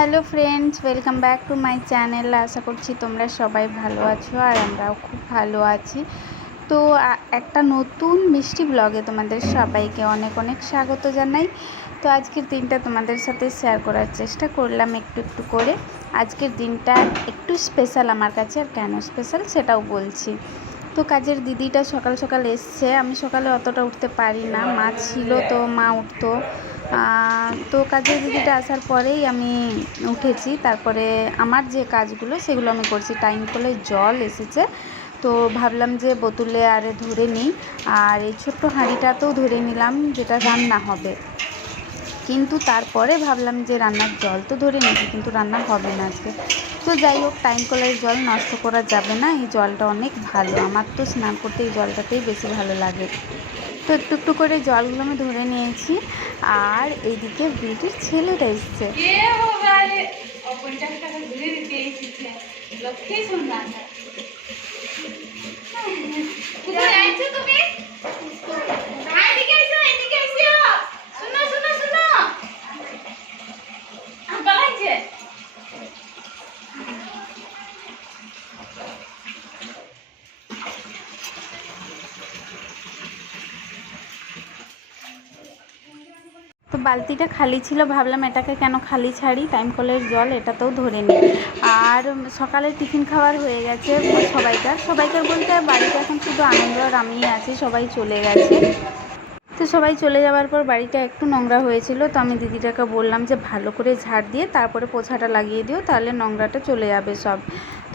Hello friends, welcome back to my channel. আশা করছি তোমরা সবাই ভালো আছো আর আমরাও খুব ভালো আছি। তো একটা নতুন মিষ্টি ব্লগে তোমাদের সবাইকে অনেক অনেক স্বাগত জানাই। তো, আজকের দিনটা তোমাদের সাথে শেয়ার করার চেষ্টা করলাম একটু একটু করে। আজকের দিনটা একটু স্পেশাল আমার কাছে, আর কেন স্পেশাল সেটাও বলছি। তো, কাজের দিদিটা সকাল সকাল এসছে। আমি সকালে অতটা উঠতে পারি না। মা ছিল তো, মা উঠতো। তো কাজের দিদিটা আসার পরেই আমি উঠেছি। তারপরে আমার যে কাজগুলো, সেগুলো আমি করছি। টাইম কলে জল এসেছে। তো ভাবলাম যে বোতলে আরে ধরে নিই। আর এই ছোট্ট হাঁড়িটাতেও ধরে নিলাম যেটা রান্না হবে। কিন্তু তারপরে ভাবলাম যে রান্নার জল তো ধরে নিয়েছি, কিন্তু রান্না হবে না আজকে। তো যাই হোক টাইম কলের জল নষ্ট করা যাবে না। এই জলটা অনেক ভালো। আমার তো স্নান করতে এই জলটাতেই বেশি ভালো লাগে। তো একটু একটু করে জলগুলো আমি ধরে নিয়েছি। আর এদিকে বিউটির ছেলেটা এসছে। লক্ষ্মী তো বালতিটা খালি ছিল, ভাবলাম এটাকে কেন খালি ছাড়ি? টাইম কলের জল, এটাতেও ধরে নিই আর সকালে টিফিন খাবার হয়ে গেছে সবাইকার। সবাইকার বলতে বাড়িতে এখন শুধু আনন্দ আর আমিই আছি, সবাই চলে গেছে। তো সবাই চলে যাওয়ার পর বাড়িটা একটু নোংরা হয়েছিল, তো আমি দিদিটাকে বললাম যে ভালো করে ঝাড় দিয়ে তারপরে পোছাটা লাগিয়ে দিও, তাহলে নোংরাটা চলে যাবে সব।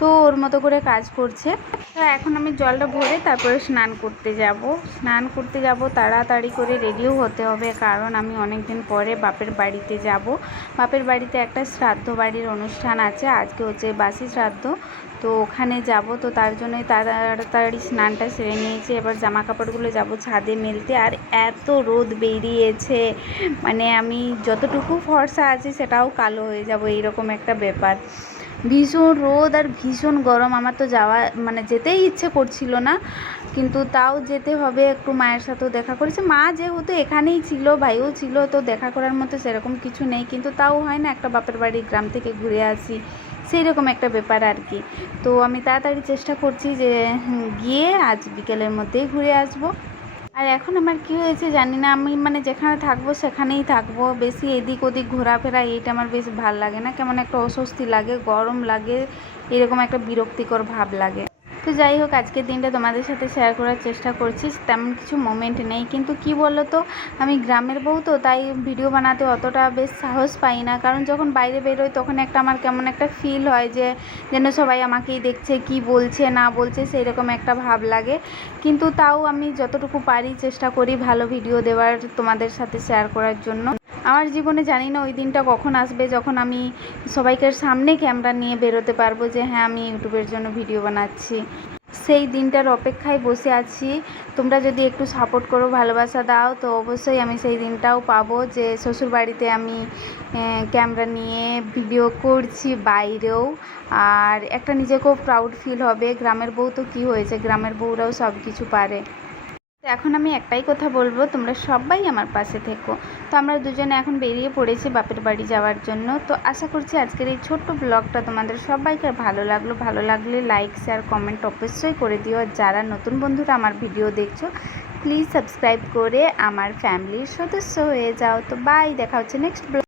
তো ওর মতো করে কাজ করছে। তো এখন আমি জলটা ভরে তারপরে স্নান করতে যাব। স্নান করতে যাব, তাড়াতাড়ি করে রেডিও হতে হবে, কারণ আমি অনেক দিন পরে বাপের বাড়িতে যাব। বাপের বাড়িতে একটা শ্রাদ্ধ বাড়ির অনুষ্ঠান আছে, আজকে হচ্ছে বাসি শ্রাদ্ধ। তো ওখানে যাব, তো তার জন্যই তাড়াতাড়ি স্নানটা সেরে নিয়েছি। এবার জামা কাপড়গুলো যাব ছাদে মেলতে। আর এত রোদ বেরিয়েছে। মানে আমি যতটুকু ফর্সা আছি সেটাও কালো হয়ে যাব, এইরকম একটা ব্যাপার। ভীষণ রোদ আর ভীষণ গরম। আমার তো যাওয়া মানে যেতেই ইচ্ছে করছিল না। কিন্তু তাও যেতে হবে। একটু মায়ের সাথেও দেখা করেছে। মা যেহেতু এখানেই ছিল, ভাইও ছিল, তো দেখা করার মতো সেরকম কিছু নেই। কিন্তু তাও হয় না, একটা বাপের বাড়ি গ্রাম থেকে ঘুরে আসি। সেই রকম একটা ব্যাপার আর কি। তো আমি তাড়াতাড়ি চেষ্টা করছি যে গিয়ে আজ বিকেলের মধ্যেই ঘুরে আসব। আর এখন আমার কি হয়েছে জানি না, আমি মানে যেখানে থাকব সেখানেই থাকব। বেশি এদিক ওদিক ঘোরাফেরা এইটা আমার বেশ ভালো লাগে না। কেমন একটা অস্বস্তি লাগে, গরম লাগে, এরকম একটা বিরক্তিকর ভাব লাগে। তো যাই হোক, আজকের দিনটা তোমাদের সাথে শেয়ার করার চেষ্টা করছি। তেমন কিছু মোমেন্ট নেই। কিন্তু কি বলো তো আমি গ্রামের বউ তো, তাই ভিডিও বানাতে অতটা বেশ সাহস পাই না। কারণ যখন বাইরে বেরোই তখন একটা আমার কেমন একটা ফিল হয় যে, যেন সবাই আমাকেই দেখছে, কি বলছে, না বলছে সেই রকম একটা ভাব লাগে। কিন্তু তাও আমি যতটুকু পারি চেষ্টা করি ভালো ভিডিও দেওয়ার তোমাদের সাথে শেয়ার করার জন্য। আমার জীবনে জানি না ওই দিনটা কখন আসবে, যখন আমি সবাইকার সামনে ক্যামেরা নিয়ে বেরোতে পারব যে হ্যাঁ আমি ইউটিউবের জন্য ভিডিও বানাচ্ছি। সেই দিনটার অপেক্ষায় বসে আছি। তোমরা যদি একটু সাপোর্ট করো, ভালোবাসা দাও, তো অবশ্যই আমি সেই দিনটাও পাবো যে শ্বশুর বাড়িতে আমি ক্যামেরা নিয়ে ভিডিও করছি বাইরেও। আর একটা নিজেকেও প্রাউড ফিল হবে, গ্রামের বউ তো কী হয়েছে? গ্রামের বউরাও সব কিছু পারে। তো এখন আমি একটাই কথা বলব, তোমরা সবাই আমার পাশে থেকো। তো আমরা দুজনে এখন বেরিয়ে পড়েছি বাপের বাড়ি যাওয়ার জন্য। তো আশা করছি আজকের এই ছোট্ট ব্লগটা তোমাদের সবাইকে ভালো লাগল। ভালো লাগলে লাইক, শেয়ার, কমেন্ট অবশ্যই করে দিও। আর যারা নতুন বন্ধুরা আমার ভিডিও দেখছ, প্লিজ সাবস্ক্রাইব করে আমার ফ্যামিলির সদস্য হয়ে যাও। তো বাই, দেখা হচ্ছে নেক্সট ব্লগ।